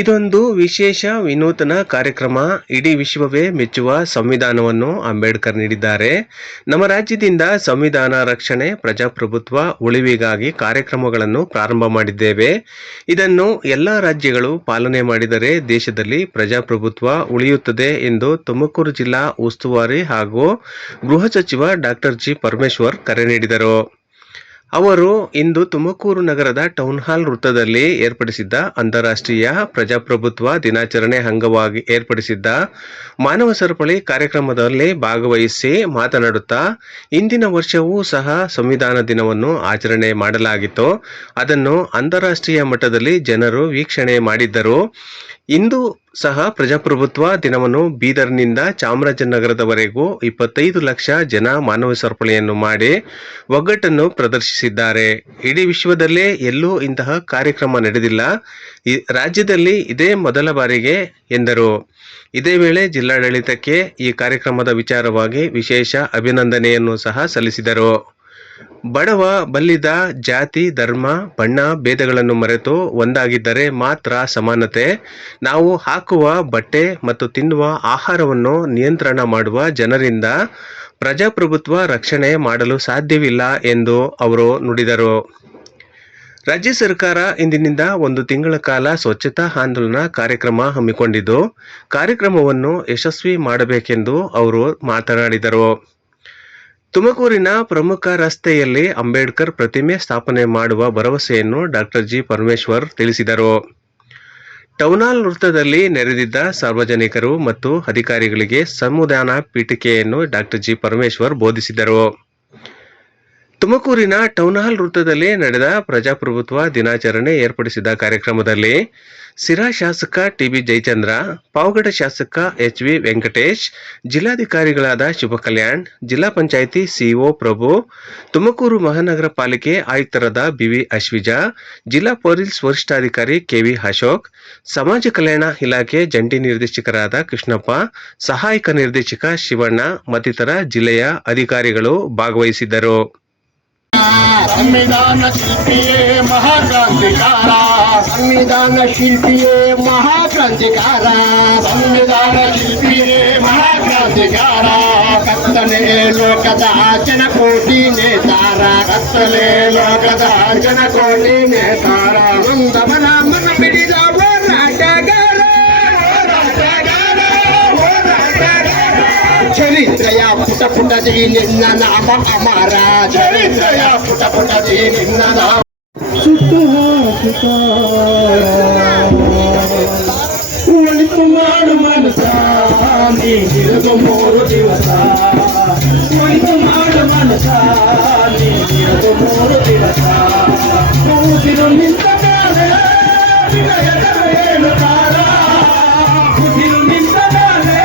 ಇದೊಂದು ವಿಶೇಷ ವಿನೂತನ ಕಾರ್ಯಕ್ರಮ. ಇಡೀ ವಿಶ್ವವೇ ಮೆಚ್ಚುವ ಸಂವಿಧಾನವನ್ನು ಅಂಬೇಡ್ಕರ್ ನೀಡಿದ್ದಾರೆ. ನಮ್ಮ ರಾಜ್ಯದಿಂದ ಸಂವಿಧಾನ ರಕ್ಷಣೆ, ಪ್ರಜಾಪ್ರಭುತ್ವ ಉಳಿವಿಗಾಗಿ ಕಾರ್ಯಕ್ರಮಗಳನ್ನು ಪ್ರಾರಂಭ ಮಾಡಿದ್ದೇವೆ. ಇದನ್ನು ಎಲ್ಲ ರಾಜ್ಯಗಳು ಪಾಲನೆ ಮಾಡಿದರೆ ದೇಶದಲ್ಲಿ ಪ್ರಜಾಪ್ರಭುತ್ವ ಉಳಿಯುತ್ತದೆ ಎಂದು ತುಮಕೂರು ಜಿಲ್ಲಾ ಉಸ್ತುವಾರಿ ಹಾಗೂ ಗೃಹ ಸಚಿವ ಡಾಕ್ಟರ್ ಜಿ. ಪರಮೇಶ್ವರ್ ಕರೆ ನೀಡಿದರು. ಅವರು ಇಂದು ತುಮಕೂರು ನಗರದ ಟೌನ್ ಹಾಲ್ ವೃತ್ತದಲ್ಲಿ ಏರ್ಪಡಿಸಿದ್ದ ಅಂತಾರಾಷ್ಟ್ರೀಯ ಪ್ರಜಾಪ್ರಭುತ್ವ ದಿನಾಚರಣೆ ಅಂಗವಾಗಿ ಏರ್ಪಡಿಸಿದ್ದ ಮಾನವ ಸರಪಳಿ ಕಾರ್ಯಕ್ರಮದಲ್ಲಿ ಭಾಗವಹಿಸಿ ಮಾತನಾಡುತ್ತಾ, ಇಂದಿನ ವರ್ಷವೂ ಸಹ ಸಂವಿಧಾನ ದಿನವನ್ನು ಆಚರಣೆ ಮಾಡಲಾಗಿತ್ತು. ಅದನ್ನು ಅಂತಾರಾಷ್ಟ್ರೀಯ ಮಟ್ಟದಲ್ಲಿ ಜನರು ವೀಕ್ಷಣೆ ಮಾಡಿದ್ದರು. ಇಂದು ಸಹ ಪ್ರಜಾಪ್ರಭುತ್ವ ದಿನವನ್ನು ಬೀದರ್ನಿಂದ ಚಾಮರಾಜನಗರದವರೆಗೂ 25 ಲಕ್ಷ ಜನ ಮಾನವ ಸರಪಳಿಯನ್ನು ಮಾಡಿ ಒಗ್ಗಟ್ಟನ್ನು ಪ್ರದರ್ಶಿಸಿದ್ದಾರೆ. ಇಡೀ ವಿಶ್ವದಲ್ಲೇ ಎಲ್ಲೂ ಇಂತಹ ಕಾರ್ಯಕ್ರಮ ನಡೆದಿಲ್ಲ. ರಾಜ್ಯದಲ್ಲಿ ಇದೇ ಮೊದಲ ಬಾರಿಗೆ ಎಂದರು. ಇದೇ ವೇಳೆ ಜಿಲ್ಲಾಡಳಿತಕ್ಕೆ ಈ ಕಾರ್ಯಕ್ರಮದ ವಿಚಾರವಾಗಿ ವಿಶೇಷ ಅಭಿನಂದನೆಯನ್ನು ಸಹ ಸಲ್ಲಿಸಿದರು. ಬಡವ ಬಲ್ಲಿದ ಜಾತಿ, ಧರ್ಮ, ಬಣ್ಣ ಭೇದಗಳನ್ನು ಮರೆತು ಒಂದಾಗಿದ್ದರೆ ಮಾತ್ರ ಸಮಾನತೆ. ನಾವು ಹಾಕುವ ಬಟ್ಟೆ ಮತ್ತು ತಿನ್ನುವ ಆಹಾರವನ್ನು ನಿಯಂತ್ರಣ ಮಾಡುವ ಜನರಿಂದ ಪ್ರಜಾಪ್ರಭುತ್ವ ರಕ್ಷಣೆ ಮಾಡಲು ಸಾಧ್ಯವಿಲ್ಲ ಎಂದು ಅವರು ನುಡಿದರು. ರಾಜ್ಯ ಸರ್ಕಾರ ಇಂದಿನಿಂದ 1 ತಿಂಗಳ ಕಾಲ ಸ್ವಚ್ಛತಾ ಆಂದೋಲನ ಕಾರ್ಯಕ್ರಮ ಹಮ್ಮಿಕೊಂಡಿದ್ದು, ಕಾರ್ಯಕ್ರಮವನ್ನು ಯಶಸ್ವಿ ಮಾಡಬೇಕೆಂದು ಅವರು ಮಾತನಾಡಿದರು. ತುಮಕೂರಿನ ಪ್ರಮುಖ ರಸ್ತೆಯಲ್ಲಿ ಅಂಬೇಡ್ಕರ್ ಪ್ರತಿಮೆ ಸ್ಥಾಪನೆ ಮಾಡುವ ಭರವಸೆಯನ್ನು ಡಾಕ್ಟರ್ ಜಿ. ಪರಮೇಶ್ವರ್ ತಿಳಿಸಿದರು. ಟೌನ್ ಹಾಲ್ ವೃತ್ತದಲ್ಲಿ ನೆರೆದಿದ್ದ ಸಾರ್ವಜನಿಕರು ಮತ್ತು ಅಧಿಕಾರಿಗಳಿಗೆ ಸಂವಿಧಾನ ಪೀಠಿಕೆಯನ್ನು ಡಾಕ್ಟರ್ ಜಿ. ಪರಮೇಶ್ವರ್ ಬೋಧಿಸಿದರು. ತುಮಕೂರಿನ ಟೌನ್ ಹಾಲ್ ವೃತ್ತದಲ್ಲಿ ನಡೆದ ಪ್ರಜಾಪ್ರಭುತ್ವ ದಿನಾಚರಣೆ ಏರ್ಪಡಿಸಿದ ಕಾರ್ಯಕ್ರಮದಲ್ಲಿ ಸಿರಾ ಶಾಸಕ ಟಿ.ಬಿ. ಜಯಚಂದ್ರ, ಪಾವಗಡ ಶಾಸಕ ಎಚ್.ವಿ. ವೆಂಕಟೇಶ್, ಜಿಲ್ಲಾಧಿಕಾರಿಗಳಾದ ಶುಭ ಕಲ್ಯಾಣ್, ಜಿಲ್ಲಾ ಪಂಚಾಯಿತಿ ಸಿಇಒ ಪ್ರಭು, ತುಮಕೂರು ಮಹಾನಗರ ಪಾಲಿಕೆ ಆಯುಕ್ತರಾದ ಬಿ.ವಿ. ಅಶ್ವಿಜಾ, ಜಿಲ್ಲಾ ಪೊಲೀಸ್ ವರಿಷ್ಠಾಧಿಕಾರಿ ಕೆ.ವಿ. ಅಶೋಕ್, ಸಮಾಜ ಕಲ್ಯಾಣ ಇಲಾಖೆ ಜಂಟಿ ನಿರ್ದೇಶಕರಾದ ಕೃಷ್ಣಪ್ಪ, ಸಹಾಯಕ ನಿರ್ದೇಶಕ ಶಿವಣ್ಣ ಮತ್ತಿತರ ಜಿಲ್ಲೆಯ ಅಧಿಕಾರಿಗಳು ಭಾಗವಹಿಸಿದ್ದರು. ಸಂವಿಧಾನ ಶಿಲ್ಪಿಯೇ ಮಹಾಕ್ರಾಂತಿಕಾರ, ಸಂವಿಧಾನ ಶಿಲ್ಪಿಯೇ ಮಹಾಕ್ರಾಂತಿಕಾರ, ಸಂವಿಧಾನ ಶಿಲ್ಪಿಯೇ ಮಹಾಕ್ರಾಂತಿಕಾರ, ಕತ್ತಲೆ ಲೋಕದ ಜನಕೋಟಿ ನೇತಾರ, ಕತ್ತಲೆ ಲೋಕದ ಜನಕೋಟಿ ನೇತಾರ, ನೊಂದವರ ಮನ ಬಿಡಿದ ಹೋರಾಟಗಾರ, ಚರಿತ್ರೆಯ ಪುಟ ಪುಟದಿ ನಿನ್ನ ನಾಮ ಅಮರ, ಚರಿತ್ರೆಯ ಪುಟ ಪುಟದಿ ನಿನ್ನ ನಾಮ ಒಳಿತು ಮಾಡು ಮನಸ ನೀಡಿರುವುದು 3 ದಿವಸ, ಒಳಿತು ಮಾಡು ಮನಸ ನೀಡಿರುವುದು 3 ದಿವಸ, ಕೂಸಿರು ನಿಂತ ಮೇಲೆ ಹೇಳುತ್ತಾರ, ಕೂಸಿರು ನಿಂತ ಮೇಲೆ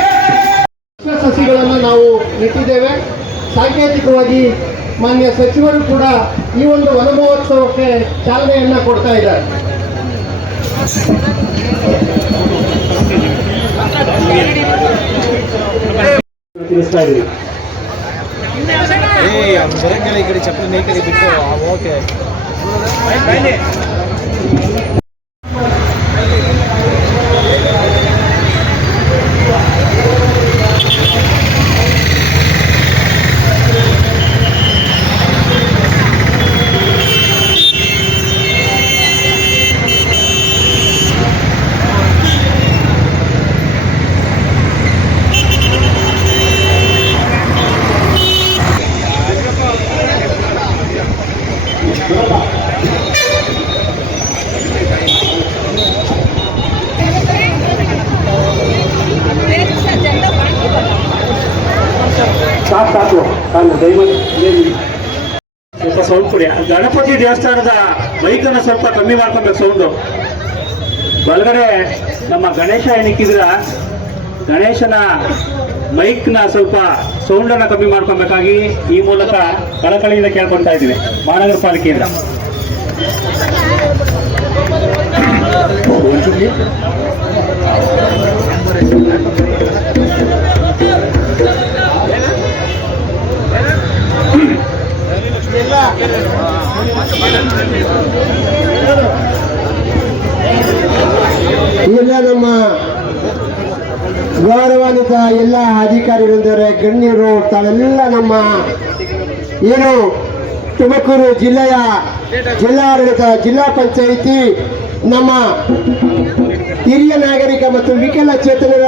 ಸಸಿಗಳನ್ನು ನಾವು ನೆಟ್ಟಿದ್ದೇವೆ. ಸಾಂಕೇತಿಕವಾಗಿ ಮಾನ್ಯ ಸಚಿವರು ಕೂಡ ಈ ಒಂದು ವನ ಮಹೋತ್ಸವಕ್ಕೆ ಚಾಲನೆಯನ್ನ ಕೊಡ್ತಾ ಇದ್ದಾರೆ. ತಿಳಿಸ್ತಾ ಇದ್ದೀವಿ. ಈ ಕಡೆ ಚಪ್ಪಲಿ ಈ ಕಡೆ ಬಿಟ್ಟು ಓಕೆ. ಸಾಕು ಸ್ವಲ್ಪ ಸೌಂಡ್ ಕೊಡಿ. ಗಣಪತಿ ದೇವಸ್ಥಾನದ ಬೈಕನ್ನು ಸ್ವಲ್ಪ ಕಮ್ಮಿ ಮಾಡ್ಕೊಬೇಕು ಸೌಂಡು. ಬಲಗಡೆ ನಮ್ಮ ಗಣೇಶ ಏನಿಕ್ಕಿದ್ರ ಗಣೇಶನ ಮೈಕ್ನ ಸ್ವಲ್ಪ ಸೌಂಡನ್ನು ಕಮ್ಮಿ ಮಾಡ್ಕೊಬೇಕಾಗಿ ಈ ಮೂಲಕ ಕಳಕಳಿಯಿಂದ ಕೇಳ್ಕೊಳ್ತಾ ಇದ್ದೀವಿ ಮಹಾನಗರ ಪಾಲಿಕೆಯಿಂದ. ಎಲ್ಲ ಎಲ್ಲ ನಮ್ಮ ಗೌರವಾನ್ವಿತ ಎಲ್ಲ ಅಧಿಕಾರಿಗಳಿದ್ದಾರೆ, ಗಣ್ಯರು, ತಾವೆಲ್ಲ ನಮ್ಮ ಏನು ತುಮಕೂರು ಜಿಲ್ಲೆಯ ಜಿಲ್ಲಾಡಳಿತ, ಜಿಲ್ಲಾ ಪಂಚಾಯಿತಿ, ನಮ್ಮ ಹಿರಿಯ ನಾಗರಿಕ ಮತ್ತು ವಿಕಲಚೇತನರ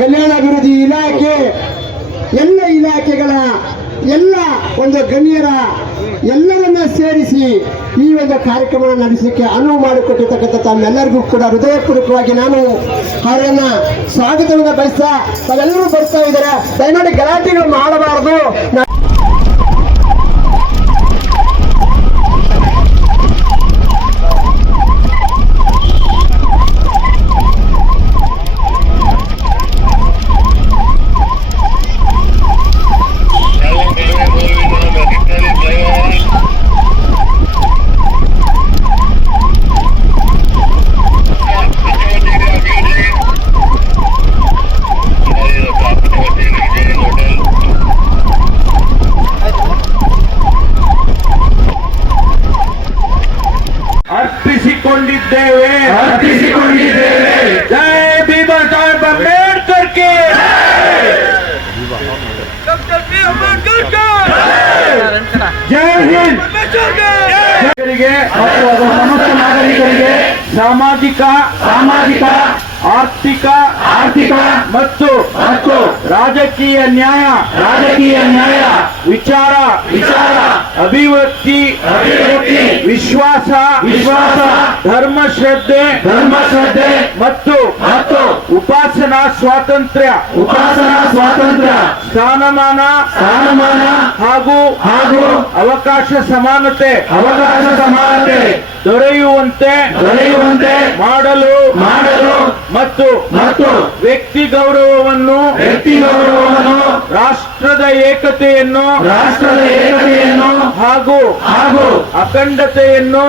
ಕಲ್ಯಾಣಾಭಿವೃದ್ಧಿ ಇಲಾಖೆ, ಎಲ್ಲ ಇಲಾಖೆಗಳ ಎಲ್ಲ ಒಂದು ಗಣ್ಯರ ಎಲ್ಲರನ್ನ ಸೇರಿಸಿ ಈ ಒಂದು ಕಾರ್ಯಕ್ರಮ ನಡೆಸಲಿಕ್ಕೆ ಅನುವು ಮಾಡಿಕೊಟ್ಟಿರ್ತಕ್ಕಂಥ ತಮ್ಮೆಲ್ಲರಿಗೂ ಕೂಡ ಹೃದಯಪೂರ್ವಕವಾಗಿ ನಾನು ಅವರನ್ನ ಸ್ವಾಗತವನ್ನು ಬಯಸ್ತಾ, ತಾವೆಲ್ಲರೂ ಬರ್ತಾ ಇದ್ದಾರೆ, ದಯಮಾಡಿ ಗಲಾಟೆಗಳು ಮಾಡಬಾರದು. ಅರ್ಪಿಸಿಕೊಂಡಿದ್ದೇವೆ. ಜೈ ಭೀಮಾ ಸಾಹೇಬ್ ಅಂಬೇಡ್ಕರ್ ಗೆ, ಜೈ ಹಿಂದ್. ಸಮಸ್ತ ನಾಗರಿಕರಿಗೆ ಸಾಮಾಜಿಕ ಆರ್ಥಿಕ ಮತ್ತು ರಾಜಕೀಯ ನ್ಯಾಯ ವಿಚಾರ ಅಭಿವ್ಯಕ್ತಿ ವಿಶ್ವಾಸ ಧರ್ಮಶ್ರದ್ಧೆ ಮತ್ತು ಉಪಾಸನಾ ಸ್ವಾತಂತ್ರ್ಯ ಸ್ಥಾನಮಾನ ಹಾಗೂ ಅವಕಾಶ ಸಮಾನತೆ ದೊರೆಯುವಂತೆ ಮಾಡಲು ಮತ್ತು ವ್ಯಕ್ತಿ ಗೌರವವನ್ನು ರಾಷ್ಟ್ರದ ಏಕತೆಯನ್ನು ಹಾಗೂ ಅಖಂಡತೆಯನ್ನು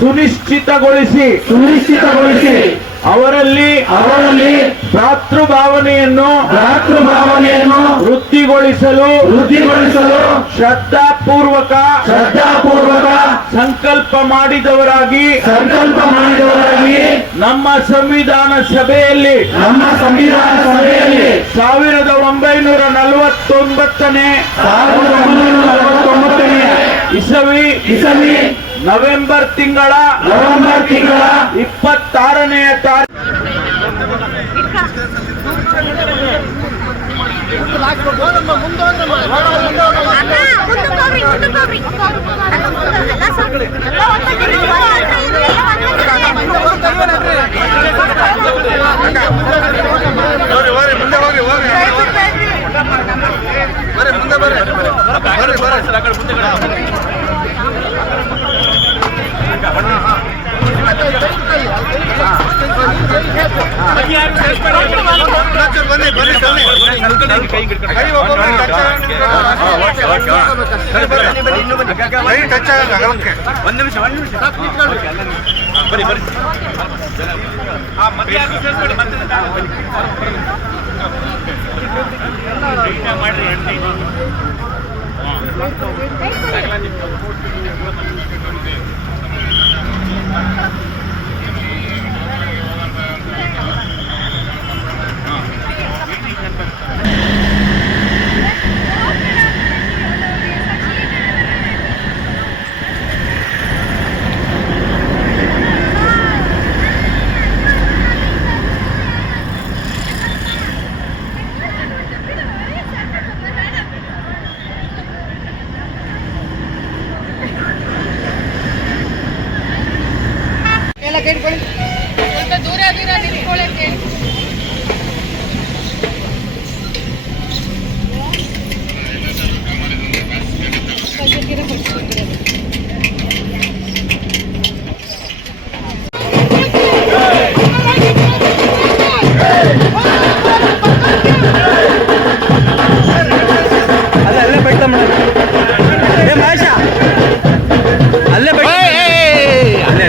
ಸುನಿಶ್ಚಿತಗೊಳಿಸಿ ಅವರಲ್ಲಿ ಭ್ರಾತೃಭಾವನೆಯನ್ನು ವೃದ್ಧಿಗೊಳಿಸಲು ಶ್ರದ್ಧಾಪೂರ್ವಕ ಸಂಕಲ್ಪ ಮಾಡಿದವರಾಗಿ ನಮ್ಮ ಸಂವಿಧಾನ ಸಭೆಯಲ್ಲಿ 1949ನೇ ಇಸವಿ ನವೆಂಬರ್ ತಿಂಗಳ 26ನೇ ತಾರೀಕು ಒಂದು ನಿಮಿಷ ಬರೀ ಮತ್ತೆ ಯಾರು ಸೇರ್ಸ್ಬೇಡಿ, ಮತ್ತೆ ಮಾಡ್ರಿ ಸ್ವಲ್ಪ ದೂರ ನಿಂತ್ಕೊಳ್ಳಕ್ಕೆ ಅಲ್ಲೇ ಬೈತಾ ಮೇಡಮ್, ಏ ಮಹೇಶ ಅಲ್ಲೇ ಬೈ, ಅಲ್ಲೇ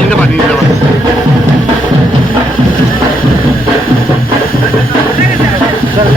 ಹಿಂದೆ ಬನ್ನಿ. ಸರ್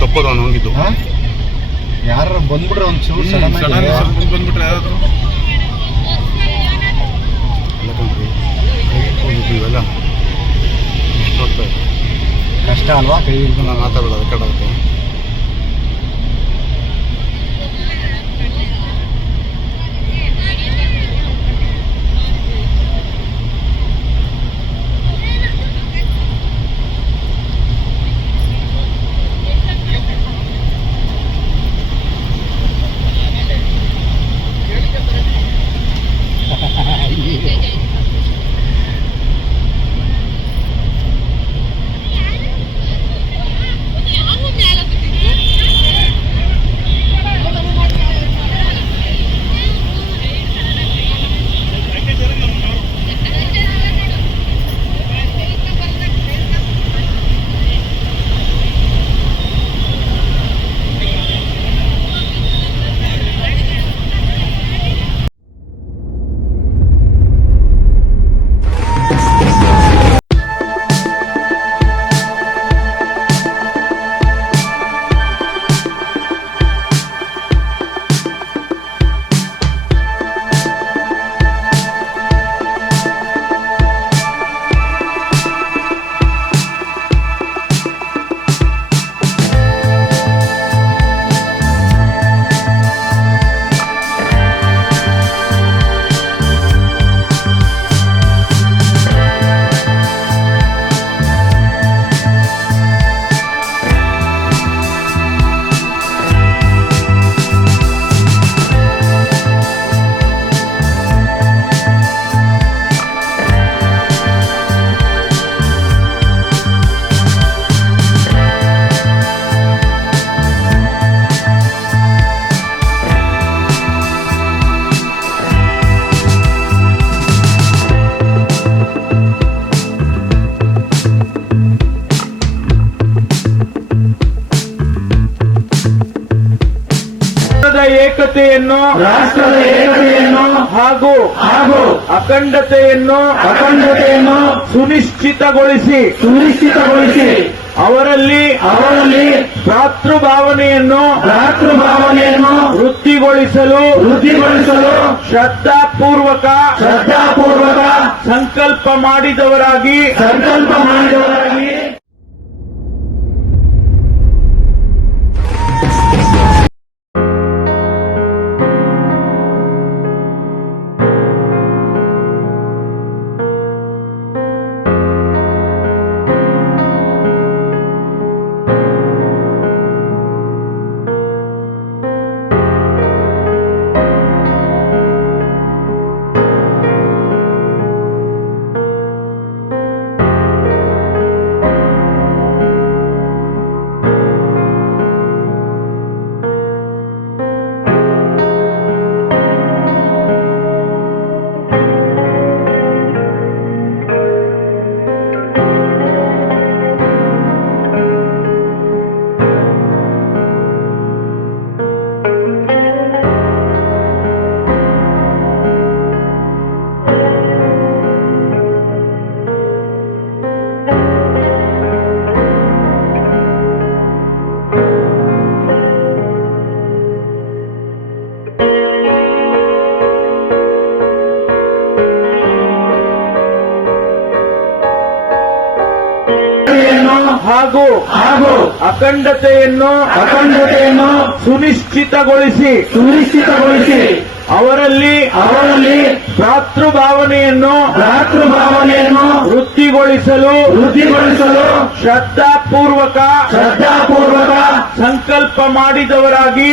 ತಪ್ಪದು ಅವನು ಹೋಗಿದ್ದು. ಯಾರು ಬಂದ್ಬಿಟ್ರೆ ಒಂಚೂರು ಸಡನ್ ಬಂದ್ಬಿಟ್ರೆ ಯಾರಾದ್ರು ಇವೆಲ್ಲ ಕಷ್ಟ ಅಲ್ವಾ ಕೈ ನಾನು ಮಾತಾಡೋದು ರೆಕಾರ್ಡ್ ಆಗುತ್ತೆ. ರಾಷ್ಟ್ರದ ಏಕತೆಯನ್ನು ಹಾಗೂ ಅಖಂಡತೆಯನ್ನು ಸುನಿಶ್ಚಿತಗೊಳಿಸಿ ಅವರಲ್ಲಿ ಭ್ರಾತೃಭಾವನೆಯನ್ನು ವೃದ್ಧಿಗೊಳಿಸಲು ಶ್ರದ್ಧಾಪೂರ್ವಕ ಸಂಕಲ್ಪ ಮಾಡಿದವರಾಗಿ ಹಾಗೂ ಅಖಂಡತೆಯನ್ನು ಸುನಿಶ್ಚಿತಗೊಳಿಸಿ ಅವರಲ್ಲಿ ಭ್ರಾತೃಭಾವನೆಯನ್ನು ವೃದ್ಧಿಗೊಳಿಸಲು ಶ್ರದ್ಧಾಪೂರ್ವಕ ಸಂಕಲ್ಪ ಮಾಡಿದವರಾಗಿ